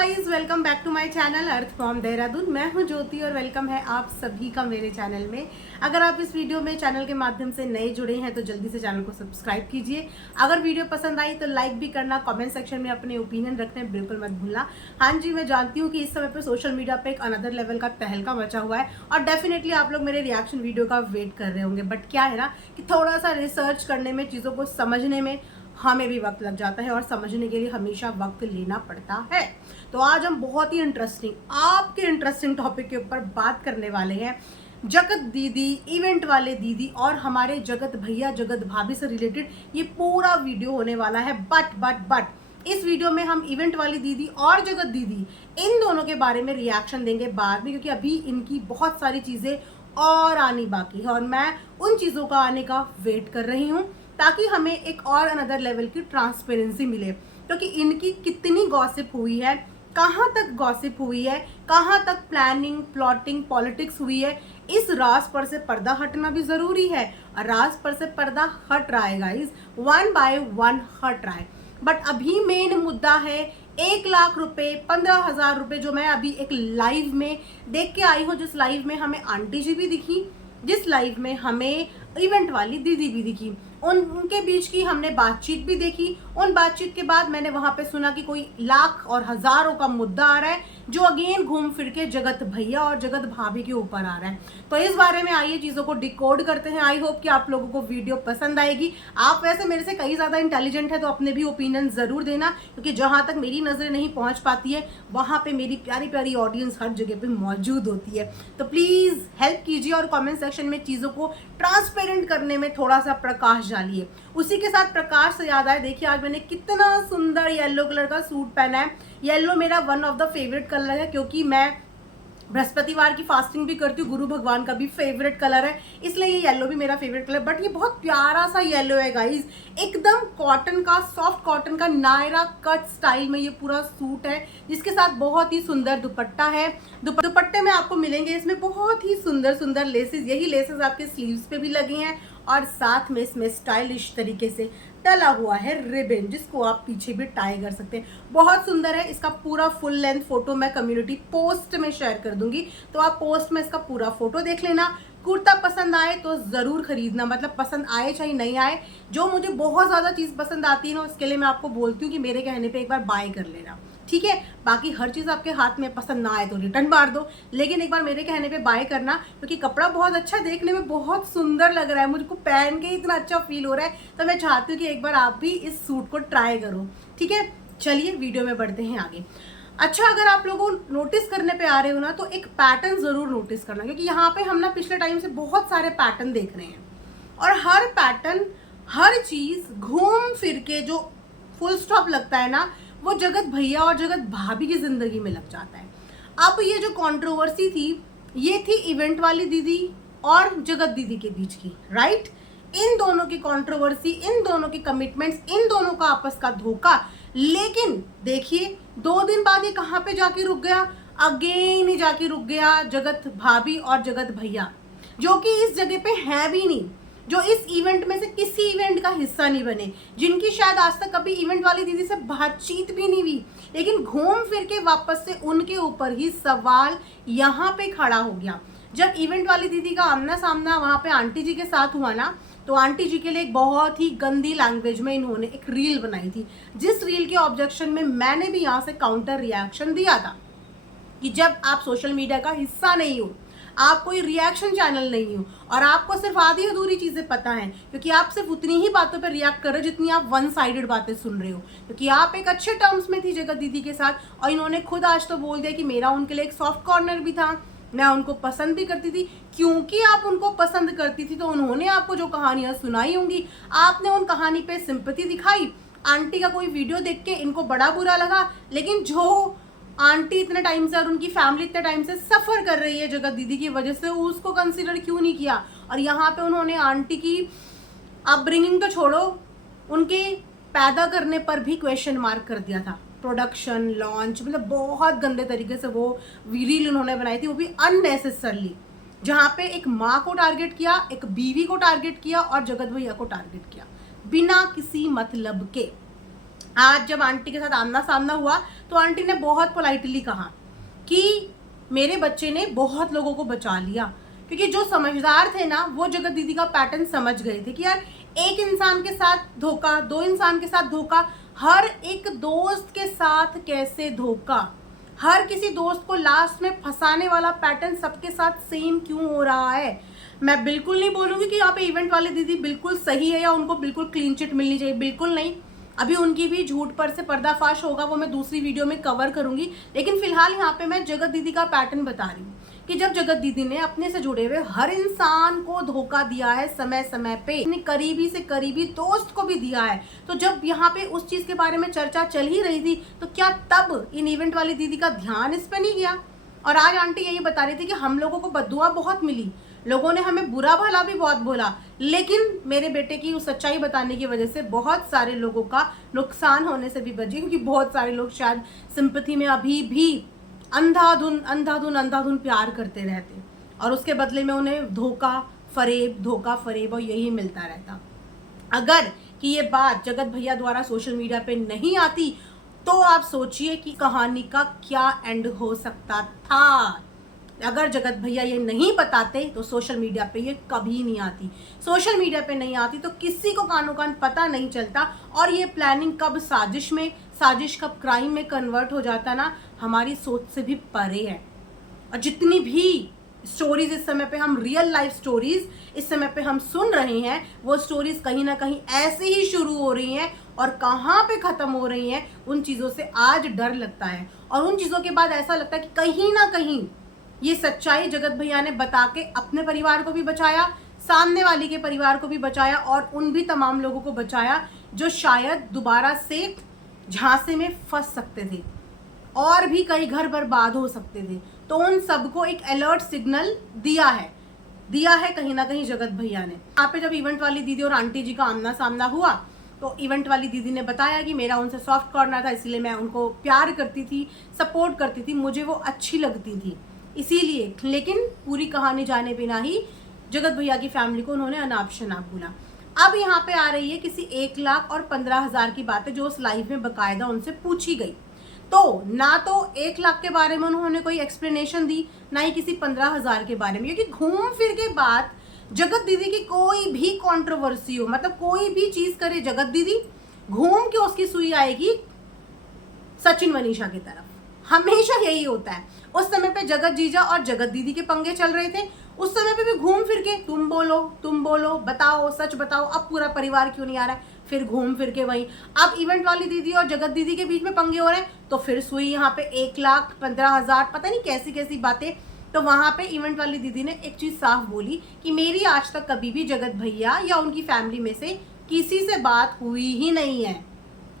Guys, welcome back to my channel Earth from Dehradun. मैं हूं ज्योति और वेलकम है आप सभी का मेरे चैनल में। अगर आप इस वीडियो में चैनल के माध्यम से नए जुड़े हैं तो जल्दी से चैनल को सब्सक्राइब कीजिए। अगर वीडियो पसंद आई तो लाइक भी करना, कमेंट सेक्शन में अपने ओपिनियन रखने बिल्कुल मत भूलना। हाँ जी, मैं जानती हूँ कि इस समय पर सोशल मीडिया पर एक अनदर लेवल का तहलका मचा हुआ है और डेफिनेटली आप लोग मेरे रिएक्शन वीडियो का वेट कर रहे होंगे। बट क्या है ना कि थोड़ा सा रिसर्च करने में, चीज़ों को समझने में हमें भी वक्त लग जाता है और समझने के लिए हमेशा वक्त लेना पड़ता है। तो आज हम बहुत ही आपके इंटरेस्टिंग टॉपिक के ऊपर बात करने वाले हैं। जगत दीदी, इवेंट वाले दीदी और हमारे जगत भैया, जगत भाभी से रिलेटेड ये पूरा वीडियो होने वाला है। बट इस वीडियो में हम इवेंट वाली दीदी और जगत दीदी इन दोनों के बारे में रिएक्शन देंगे बाद में, क्योंकि अभी इनकी बहुत सारी चीज़ें और आनी बाकी है और मैं उन चीज़ों का आने का वेट कर रही हूँ ताकि हमें एक और अनदर लेवल की ट्रांसपेरेंसी मिले। क्योंकि इनकी कितनी गॉसिप हुई है, कहाँ तक गॉसिप हुई है, कहाँ तक प्लानिंग, प्लॉटिंग, पॉलिटिक्स हुई है, इस राज पर से पर्दा हटना भी जरूरी है। और राज पर से पर्दा हट रहा है गाइस, 1 बाय 1 हट रहा है। बट अभी मेन मुद्दा है 1,00,000 रुपए, 15,000 रुपए, जो मैं अभी एक लाइव में देख के आई हूँ, जिस लाइव में हमें आंटी जी भी दिखी, जिस लाइव में हमें इवेंट वाली दीदी भी दिखी, उनके बीच की हमने बातचीत भी देखी। उन बातचीत के बाद मैंने वहां पे सुना कि कोई लाख और हजारों का मुद्दा आ रहा है जो अगेन घूम फिर के जगत भैया और जगत भाभी के ऊपर आ रहा है। तो इस बारे में आइए चीज़ों को डिकोड करते हैं। आई होप कि आप लोगों को वीडियो पसंद आएगी। आप वैसे मेरे से कई ज़्यादा इंटेलिजेंट है तो अपने भी ओपिनियन ज़रूर देना, क्योंकि जहाँ तक मेरी नज़रें नहीं पहुँच पाती है वहाँ पे मेरी प्यारी प्यारी ऑडियंस हर जगह पे मौजूद होती है। तो प्लीज़ हेल्प कीजिए और कमेंट सेक्शन में चीज़ों को ट्रांसपेरेंट करने में थोड़ा सा प्रकाश डालिए। उसी के साथ प्रकाश से याद आया, देखिए आज मैंने कितना सुंदर येलो कलर का सूट पहना है। येलो मेरा one of the favourite colour है, क्योंकि मैं बृहस्पतिवार की फास्टिंग भी करती हूँ, गुरु भगवान का भी फेवरेट कलर है, इसलिए ये येलो भी मेरा फेवरेट कलर। बट ये बहुत प्यारा सा येलो है गाइज, एकदम कॉटन का, सॉफ्ट कॉटन का नायरा कट स्टाइल में ये पूरा सूट है, जिसके साथ बहुत ही सुंदर दुपट्टा है। दुपट्टे में आपको मिलेंगे इसमें बहुत ही सुंदर सुंदर लेसेस। यही लेसेस आपके स्लीव्स पे भी लगे हैं और साथ में इसमें स्टाइलिश तरीके से डला हुआ है रिबन, जिसको आप पीछे भी टाई कर सकते हैं। बहुत सुंदर है। इसका पूरा फुल लेंथ फोटो मैं कम्युनिटी पोस्ट में शेयर कर दूंगी, तो आप पोस्ट में इसका पूरा फोटो देख लेना। कुर्ता पसंद आए तो ज़रूर खरीदना, मतलब पसंद आए चाहे नहीं आए। जो मुझे बहुत ज़्यादा चीज़ पसंद आती है ना, उसके लिए मैं आपको बोलती हूँ कि मेरे कहने पे एक बार बाय कर लेना, ठीक है। बाकी हर चीज़ आपके हाथ में पसंद ना आए तो रिटर्न मार दो, लेकिन एक बार मेरे कहने पे बाय करना, क्योंकि कपड़ा बहुत अच्छा, देखने में बहुत सुंदर लग रहा है, मुझको पहन के इतना अच्छा फील हो रहा है। तो मैं चाहती हूँ कि एक बार आप भी इस सूट को ट्राई करो, ठीक है। चलिए वीडियो में बढ़ते हैं आगे। अच्छा, अगर आप लोगों नोटिस करने पे आ रहे हो ना, तो एक पैटर्न ज़रूर नोटिस करना, क्योंकि यहाँ पे हम ना पिछले टाइम से बहुत सारे पैटर्न देख रहे हैं और हर पैटर्न, हर चीज़ घूम फिर के जो फुल स्टॉप लगता है ना, वो जगत भैया और जगत भाभी की जिंदगी में लग जाता है। अब ये जो कंट्रोवर्सी थी, ये थी इवेंट वाली दीदी और जगत दीदी के बीच की, राइट। इन दोनों की कंट्रोवर्सी, इन दोनों की कमिटमेंट्स, इन दोनों का आपस का धोखा। लेकिन देखिए 2 दिन बाद ये कहाँ पे जाके रुक गया, अगेन ही जाके रुक गया जगत भाभी और जगत भैया, जो कि इस जगह पे है भी नहीं, जो इस इवेंट में से किसी इवेंट का हिस्सा नहीं बने, जिनकी शायद आज तक कभी इवेंट वाली दीदी से बातचीत भी नहीं हुई, लेकिन घूम फिर के वापस से उनके ऊपर ही सवाल यहाँ पे खड़ा हो गया। जब इवेंट वाली दीदी का आमना सामना वहाँ पे आंटी जी के साथ हुआ ना, तो आंटी जी के लिए एक बहुत ही गंदी लैंग्वेज में इन्होंने एक रील बनाई थी, जिस रील के ऑब्जेक्शन में मैंने भी यहाँ से काउंटर रिएक्शन दिया था कि जब आप सोशल मीडिया का हिस्सा नहीं हो, आप कोई रिएक्शन चैनल नहीं हो और आपको सिर्फ आधी अधूरी चीज़ें पता हैं, क्योंकि आप सिर्फ उतनी ही बातों पर रिएक्ट कर रहे हो जितनी आप वन साइडेड बातें सुन रहे हो, क्योंकि आप एक अच्छे टर्म्स में थी जगत दीदी के साथ और इन्होंने खुद आज तो बोल दिया कि मेरा उनके लिए एक सॉफ्ट कॉर्नर भी था, मैं उनको पसंद भी करती थी। क्योंकि आप उनको पसंद करती थी तो उन्होंने आपको जो कहानियाँ सुनाई होंगी, आपने उन कहानी पे सिंपैथी दिखाई। आंटी का कोई वीडियो देख के इनको बड़ा बुरा लगा, लेकिन जो आंटी इतने टाइम से और उनकी फैमिली इतने टाइम से सफ़र कर रही है जगत दीदी की वजह से, उसको कंसीडर क्यों नहीं किया। और यहाँ पे उन्होंने आंटी की अपब्रिंगिंग तो छोड़ो, उनके पैदा करने पर भी क्वेश्चन मार्क कर दिया था। प्रोडक्शन, लॉन्च, मतलब बहुत गंदे तरीके से वो रील उन्होंने बनाई थी, वो भी अननेसेसरली, जहाँ पे एक माँ को टारगेट किया, एक बीवी को टारगेट किया और जगत भैया को टारगेट किया बिना किसी मतलब के। आज जब आंटी के साथ आमना सामना हुआ तो आंटी ने बहुत पोलाइटली कहा कि मेरे बच्चे ने बहुत लोगों को बचा लिया, क्योंकि जो समझदार थे ना वो जगत दीदी का पैटर्न समझ गए थे कि यार एक इंसान के साथ धोखा, दो इंसान के साथ धोखा, हर एक दोस्त के साथ कैसे धोखा, हर किसी दोस्त को लास्ट में फंसाने वाला पैटर्न सबके साथ सेम क्यों हो रहा है। मैं बिल्कुल नहीं बोलूँगी कि यहाँ पे इवेंट वाले दीदी बिल्कुल सही है या उनको बिल्कुल क्लीन चिट मिलनी चाहिए, बिल्कुल नहीं। अभी उनकी भी झूठ पर से पर्दाफाश होगा, वो मैं दूसरी वीडियो में कवर करूँगी। लेकिन फिलहाल यहाँ पे मैं जगत दीदी का पैटर्न बता रही हूँ कि जब जगत दीदी ने अपने से जुड़े हुए हर इंसान को धोखा दिया है, समय समय पे अपने करीबी से करीबी दोस्त को भी दिया है, तो जब यहाँ पे उस चीज़ के बारे में चर्चा चल ही रही थी तो क्या तब इन इवेंट वाली दीदी का ध्यान इस पर नहीं गया। और आज आंटी यही बता रही थी कि हम लोगों को बद्दुआ बहुत मिली, लोगों ने हमें बुरा भला भी बहुत बोला, लेकिन मेरे बेटे की उस सच्चाई बताने की वजह से बहुत सारे लोगों का नुकसान होने से भी बचे, क्योंकि बहुत सारे लोग शायद सिंपैथी में अभी भी अंधाधुन प्यार करते रहते और उसके बदले में उन्हें धोखा फरेब और यही मिलता रहता। अगर कि ये बात जगत भैया द्वारा सोशल मीडिया पे नहीं आती तो आप सोचिए कि कहानी का क्या एंड हो सकता था। अगर जगत भैया ये नहीं बताते तो सोशल मीडिया पे ये कभी नहीं आती, सोशल मीडिया पे नहीं आती तो किसी को कानों कान पता नहीं चलता, और ये प्लानिंग कब साजिश कब क्राइम में कन्वर्ट हो जाता ना, हमारी सोच से भी परे है। और जितनी भी स्टोरीज इस समय पे हम रियल लाइफ स्टोरीज इस समय पे हम सुन रहे हैं, वो स्टोरीज कहीं ना कहीं ऐसे ही शुरू हो रही हैं और कहाँ पे ख़त्म हो रही हैं, उन चीज़ों से आज डर लगता है। और उन चीज़ों के बाद ऐसा लगता है कि कहीं ना कहीं ये सच्चाई जगत भैया ने बता के अपने परिवार को भी बचाया, सामने वाली के परिवार को भी बचाया, और उन भी तमाम लोगों को बचाया जो शायद दोबारा से झांसे में फंस सकते थे और भी कई घर बर्बाद हो सकते थे। तो उन सबको एक अलर्ट सिग्नल दिया है कहीं ना कहीं जगत भैया ने। यहाँ पे जब इवेंट वाली दीदी और आंटी जी का आमना सामना हुआ तो इवेंट वाली दीदी ने बताया कि मेरा उनसे सॉफ्ट कॉर्नर था, इसीलिए मैं उनको प्यार करती थी, सपोर्ट करती थी, मुझे वो अच्छी लगती थी इसीलिए। लेकिन पूरी कहानी जाने बिना ही जगत भैया की फैमिली को उन्होंने अनाप शनाप बोला। अब यहाँ पे आ रही है किसी 1,15,000 की बातें जो उस लाइव में बकायदा उनसे पूछी गई। तो ना तो 1 लाख के बारे में उन्होंने कोई एक्सप्लेनेशन दी, ना ही किसी 15,000 के बारे में, क्योंकि घूम फिर के बात जगत दीदी की कोई भी कंट्रोवर्सी हो, मतलब कोई भी चीज करे जगत दीदी, घूम के उसकी सुई आएगी सचिन मनीषा की तरफ। हमेशा यही होता है। उस समय पे जगत जीजा और जगत दीदी के पंगे चल रहे थे, उस समय पे भी घूम फिर के तुम बोलो, बताओ, सच बताओ, अब पूरा परिवार क्यों नहीं आ रहा है, फिर घूम फिर के वहीं। अब इवेंट वाली दीदी और जगत दीदी के बीच में पंगे हो रहे हैं तो फिर सुई यहाँ पे 1,15,000, पता नहीं कैसी कैसी बातें। तो वहां पे इवेंट वाली दीदी ने एक चीज साफ बोली कि मेरी आज तक कभी भी जगत भैया या उनकी फैमिली में से किसी से बात हुई ही नहीं है,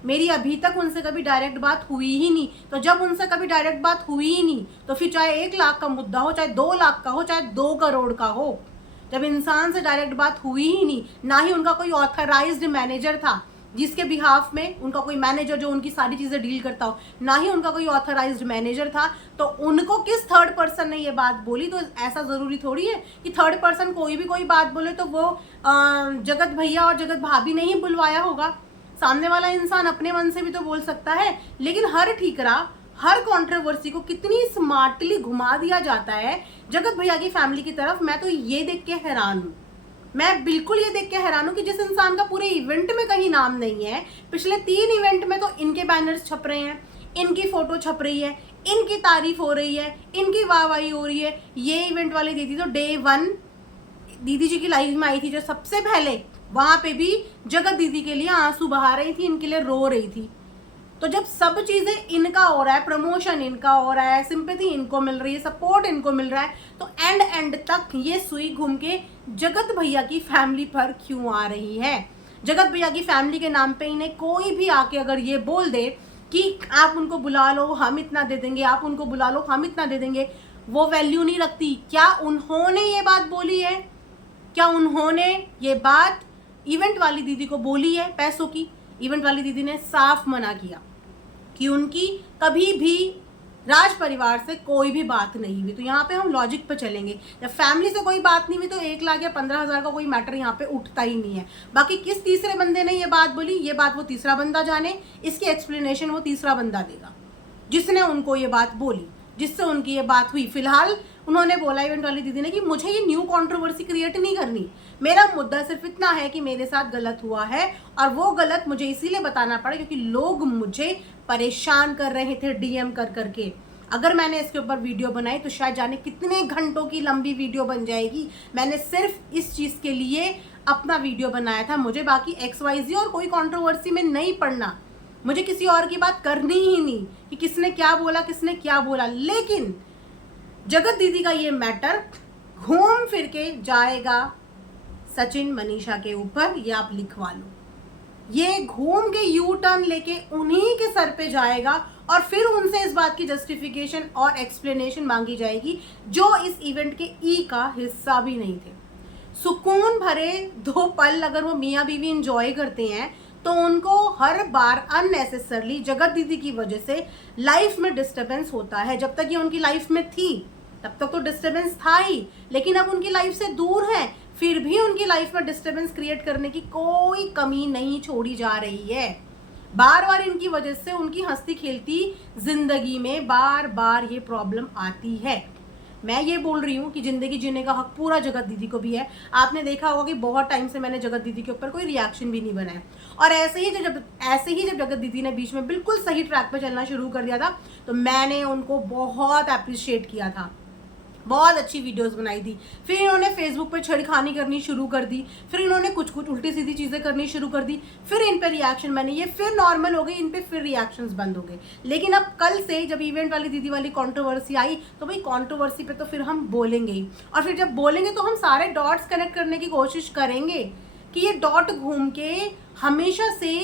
मेरी अभी तक उनसे कभी डायरेक्ट बात हुई ही नहीं। तो जब उनसे कभी डायरेक्ट बात हुई ही नहीं तो फिर चाहे 1 लाख का मुद्दा हो, चाहे 2 लाख का हो, चाहे 2 करोड़ का हो, जब इंसान से डायरेक्ट बात हुई ही नहीं, ना ही उनका कोई ऑथराइज्ड मैनेजर था जिसके बिहाफ में उनका कोई मैनेजर जो उनकी सारी चीजें डील करता हो, ना ही उनका कोई ऑथराइज्ड मैनेजर था, तो उनको किस थर्ड पर्सन ने ये बात बोली। तो ऐसा जरूरी थोड़ी है कि थर्ड पर्सन कोई भी कोई बात बोले तो वो जगत भैया और जगत भाभी ने ही बुलवाया होगा। सामने वाला इंसान अपने मन से भी तो बोल सकता है, लेकिन हर ठीकरा, हर कंट्रोवर्सी को कितनी स्मार्टली घुमा दिया जाता है जगत भैया की फैमिली की तरफ। मैं तो ये देख के हैरान हूँ, मैं बिल्कुल ये देख के हैरान हूँ कि जिस इंसान का पूरे इवेंट में कहीं नाम नहीं है, पिछले 3 इवेंट में तो इनके बैनर्स छप रहे हैं, इनकी फोटो छप रही है, इनकी तारीफ हो रही है, इनकी वाहवाही हो रही है। ये इवेंट वाली दीदी तो डे 1 दीदी जी की लाइफ में आई थी जो सबसे पहले, वहां पे भी जगत दीदी के लिए आंसू बहा रही थी, इनके लिए रो रही थी। तो जब सब चीजें इनका हो रहा है, प्रमोशन इनका हो रहा है, सिंपैथी इनको मिल रही है, सपोर्ट इनको मिल रहा है, तो एंड तक ये सुई घूम के जगत भैया की फैमिली पर क्यों आ रही है। जगत भैया की फैमिली के नाम पे इन्हें कोई भी आके अगर ये बोल दे कि आप उनको बुला लो हम इतना दे देंगे, आप उनको बुला लो हम इतना दे देंगे, वो वैल्यू नहीं रखती। क्या उन्होंने ये बात बोली है? क्या उन्होंने ये बात इवेंट वाली दीदी को बोली है पैसों की? इवेंट वाली दीदी ने साफ मना किया कि उनकी कभी भी राज परिवार से कोई भी बात नहीं हुई। तो यहाँ पे हम लॉजिक पे चलेंगे, जब फैमिली से कोई बात नहीं हुई तो 1 लाख या 15,000 का कोई मैटर यहाँ पे उठता ही नहीं है। बाकी किस तीसरे बंदे ने ये बात बोली, ये बात वो तीसरा बंदा जाने, इसकी एक्सप्लेनेशन वो तीसरा बंदा देगा। जिसने उनको ये बात बोली, जिससे उनकी ये बात हुई। फिलहाल उन्होंने बोला इवेंट वाली दीदी ने कि मुझे ये न्यू कंट्रोवर्सी क्रिएट नहीं करनी, मेरा मुद्दा सिर्फ इतना है कि मेरे साथ गलत हुआ है और वो गलत मुझे इसीलिए बताना पड़ा क्योंकि लोग मुझे परेशान कर रहे थे डीएम कर करके। अगर मैंने इसके ऊपर वीडियो बनाई तो शायद जाने कितने घंटों की लंबी वीडियो बन जाएगी। मैंने सिर्फ इस चीज़ के लिए अपना वीडियो बनाया था, मुझे बाकी XYZ और कोई कंट्रोवर्सी में नहीं पड़ना, मुझे किसी और की बात करनी ही नहीं कि किसने क्या बोला किसने क्या बोला। लेकिन जगत दीदी का ये मैटर घूम फिर के जाएगा सचिन मनीषा के ऊपर, ये आप लिखवा लो। ये घूम के यू टर्न लेके उन्हीं के सर पे जाएगा और फिर उनसे इस बात की जस्टिफिकेशन और एक्सप्लेनेशन मांगी जाएगी जो इस इवेंट के ई का हिस्सा भी नहीं थे। सुकून भरे 2 पल अगर वो मियाँ बीवी इंजॉय करते हैं तो उनको हर बार अननेसेसरली जगत दीदी की वजह से लाइफ में डिस्टर्बेंस होता है। जब तक ये उनकी लाइफ में थी तब तक तो डिस्टर्बेंस था ही, लेकिन अब उनकी लाइफ से दूर है फिर भी उनकी लाइफ में डिस्टर्बेंस क्रिएट करने की कोई कमी नहीं छोड़ी जा रही है। बार बार इनकी वजह से उनकी हंसती खेलती जिंदगी में बार बार ये प्रॉब्लम आती है। मैं ये बोल रही हूँ कि जिंदगी जीने का हक पूरा जगत दीदी को भी है। आपने देखा होगा कि बहुत टाइम से मैंने जगत दीदी के ऊपर कोई रिएक्शन भी नहीं बनाया और ऐसे ही जब जगत दीदी ने बीच में बिल्कुल सही ट्रैक पे चलना शुरू कर दिया था तो मैंने उनको बहुत अप्रिशिएट किया था, बहुत अच्छी वीडियोस बनाई थी। फिर इन्होंने फेसबुक पे छेड़खानी करनी शुरू कर दी, फिर इन्होंने कुछ उल्टी सीधी चीज़ें करनी शुरू कर दी, फिर इन पे रिएक्शन बने, ये फिर नॉर्मल हो गई, इन पे फिर रिएक्शंस बंद हो गए। लेकिन अब कल से जब इवेंट वाली दीदी वाली कंट्रोवर्सी आई तो भाई कंट्रोवर्सी पे तो फिर हम बोलेंगे ही, और फिर जब बोलेंगे तो हम सारे डॉट्स कनेक्ट करने की कोशिश करेंगे कि ये डॉट घूम के हमेशा से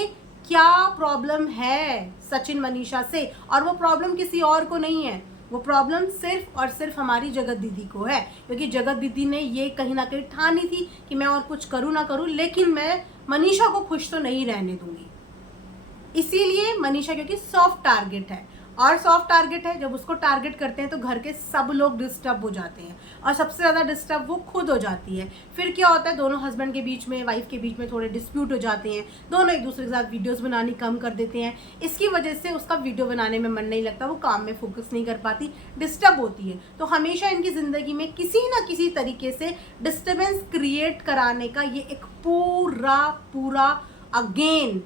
क्या प्रॉब्लम है सचिन मनीषा से, और वो प्रॉब्लम किसी और को नहीं है, वो प्रॉब्लम सिर्फ और सिर्फ हमारी जगत दीदी को है। क्योंकि जगत दीदी ने ये कहीं ना कहीं ठानी थी कि मैं और कुछ करूँ ना करूँ लेकिन मैं मनीषा को खुश तो नहीं रहने दूंगी। इसीलिए मनीषा क्योंकि सॉफ्ट टारगेट है, और सॉफ्ट टारगेट है, जब उसको टारगेट करते हैं तो घर के सब लोग डिस्टर्ब हो जाते हैं और सबसे ज़्यादा डिस्टर्ब वो खुद हो जाती है। फिर क्या होता है, दोनों हस्बैंड के बीच में, वाइफ के बीच में थोड़े डिस्प्यूट हो जाते हैं, दोनों एक दूसरे के साथ वीडियोस बनानी कम कर देते हैं। इसकी वजह से उसका वीडियो बनाने में मन नहीं लगता, वो काम में फोकस नहीं कर पाती, डिस्टर्ब होती है। तो हमेशा इनकी ज़िंदगी में किसी ना किसी तरीके से डिस्टर्बेंस क्रिएट कराने का ये एक पूरा अगेन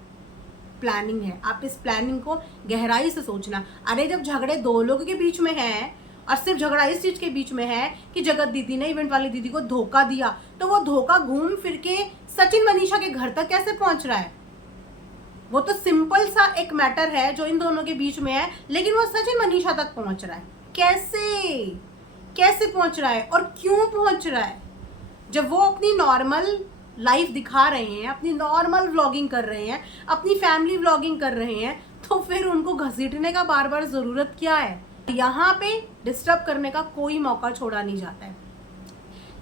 प्लानिंग है। आप इस प्लानिंग को गहराई से सोचना। अरे जब झगड़े 2 लोगों के बीच में हैं और सिर्फ झगड़ा इस चीज के बीच में है कि जगत दीदी ने इवेंट वाली दीदी को धोखा दिया, तो वो धोखा घूम फिर के सचिन मनीषा के घर तक कैसे पहुंच रहा है? वो तो सिंपल सा एक मैटर है जो इन दोनों के बीच में है, लेकिन वो सचिन मनीषा तक पहुंच रहा है। कैसे पहुंच रहा है और क्यों पहुंच रहा है? जब वो अपनी नॉर्मल लाइफ दिखा रहे हैं, अपनी नॉर्मल व्लॉगिंग कर रहे हैं, अपनी फैमिली व्लॉगिंग कर रहे हैं, तो फिर उनको घसीटने का बार बार ज़रूरत क्या है? यहाँ पे डिस्टर्ब करने का कोई मौका छोड़ा नहीं जाता है।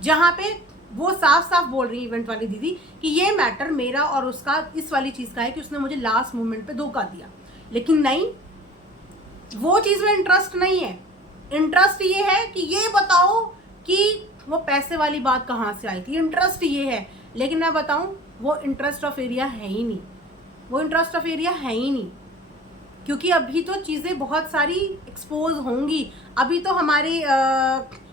जहाँ पे वो साफ साफ बोल रही है इवेंट वाली दीदी कि ये मैटर मेरा और उसका इस वाली चीज़ का है कि उसने मुझे लास्ट मोमेंट पे धोखा दिया, लेकिन नहीं, वो चीज़ में इंटरेस्ट नहीं है। इंटरेस्ट ये है कि ये बताओ कि वो पैसे वाली बात कहाँ से आई थी, इंटरेस्ट ये है। लेकिन मैं बताऊं, वो इंटरेस्ट ऑफ एरिया है ही नहीं, वो इंटरेस्ट ऑफ एरिया है ही नहीं, क्योंकि अभी तो चीज़ें बहुत सारी एक्सपोज होंगी। अभी तो हमारे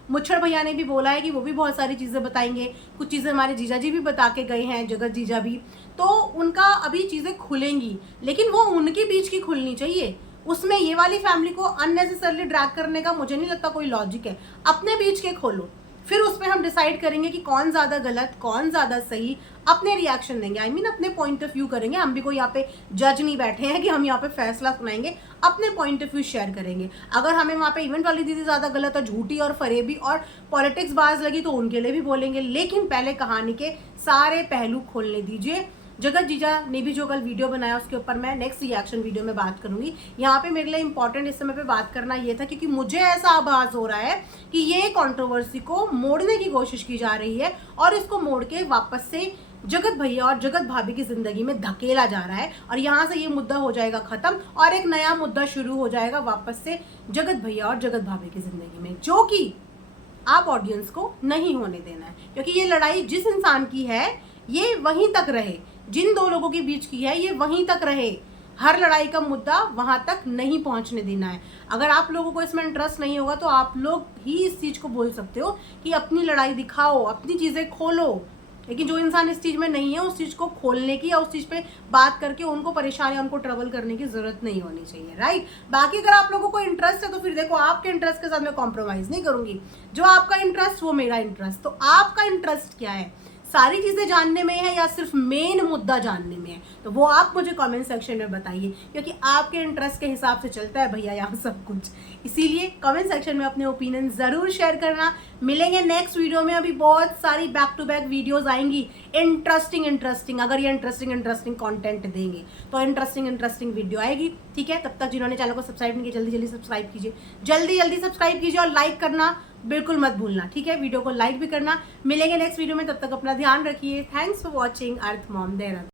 मुच्छड़ भैया ने भी बोला है कि वो भी बहुत सारी चीज़ें बताएंगे, कुछ चीज़ें हमारे जीजा जी भी बता के गए हैं, जगत जीजा भी, तो उनका अभी चीज़ें खुलेंगी, लेकिन वो उनके बीच की खुलनी चाहिए। उसमें ये वाली फैमिली को अननेसेसरली ड्रैग करने का मुझे नहीं लगता कोई लॉजिक है। अपने बीच के खोलो, फिर उस पर हम डिसाइड करेंगे कि कौन ज़्यादा गलत कौन ज़्यादा सही, अपने रिएक्शन देंगे, I mean, अपने पॉइंट ऑफ व्यू करेंगे। हम भी कोई यहाँ पे जज नहीं बैठे हैं कि हम यहाँ पे फैसला सुनाएंगे, अपने पॉइंट ऑफ व्यू शेयर करेंगे। अगर हमें वहाँ पे इवेंट वाली दीदी ज़्यादा गलत और झूठी और फरेबी और पॉलिटिक्स बाज लगी तो उनके लिए भी बोलेंगे, लेकिन पहले कहानी के सारे पहलू खोलने दीजिए। जगत जीजा ने भी जो कल वीडियो बनाया उसके ऊपर मैं नेक्स्ट रिएक्शन वीडियो में बात करूंगी। यहाँ पे मेरे लिए इंपॉर्टेंट इस समय पे बात करना ये था क्योंकि मुझे ऐसा आभास हो रहा है कि ये कंट्रोवर्सी को मोड़ने की कोशिश की जा रही है और इसको मोड़ के वापस से जगत भैया और जगत भाभी की जिंदगी में धकेला जा रहा है, और यहाँ से ये मुद्दा हो जाएगा खत्म और एक नया मुद्दा शुरू हो जाएगा वापस से जगत भैया और जगत भाभी की जिंदगी में, जो कि आप ऑडियंस को नहीं होने देना है। क्योंकि ये लड़ाई जिस इंसान की है ये वहीं तक रहे, जिन 2 लोगों के बीच की है ये वहीं तक रहे। हर लड़ाई का मुद्दा वहां तक नहीं पहुंचने देना है। अगर आप लोगों को इसमें इंटरेस्ट नहीं होगा तो आप लोग ही इस चीज को बोल सकते हो कि अपनी लड़ाई दिखाओ, अपनी चीजें खोलो। लेकिन जो इंसान इस चीज में नहीं है, उस चीज को खोलने की या उस चीज पे बात करके उनको परेशानी, उनको ट्रबल करने की जरूरत नहीं होनी चाहिए, राइट। बाकी अगर आप लोगों को इंटरेस्ट है तो फिर देखो, आपके इंटरेस्ट के साथ मैं कॉम्प्रोमाइज नहीं करूंगी। जो आपका इंटरेस्ट वो मेरा इंटरेस्ट। तो आपका इंटरेस्ट क्या है, सारी चीजें जानने में है या सिर्फ मेन मुद्दा जानने में है? तो वो आप मुझे कमेंट सेक्शन में बताइए, क्योंकि आपके इंटरेस्ट के हिसाब से चलता है भैया यहाँ सब कुछ। इसीलिए कमेंट सेक्शन में अपने ओपिनियन जरूर शेयर करना। मिलेंगे नेक्स्ट वीडियो में। अभी बहुत सारी बैक टू बैक वीडियोस आएंगी इंटरेस्टिंग। अगर ये इंटरेस्टिंग कंटेंट देंगे तो इंटरेस्टिंग वीडियो आएगी, ठीक है। तब तक जिन्होंने चैनल को सब्सक्राइब नहीं किया, जल्दी सब्सक्राइब कीजिए, जल्दी सब्सक्राइब कीजिए और लाइक करना बिल्कुल मत भूलना, ठीक है। वीडियो को लाइक भी करना। मिलेंगे नेक्स्ट वीडियो में, तब तक अपना ध्यान रखिए। Thanks for watching earth mom Dehradun.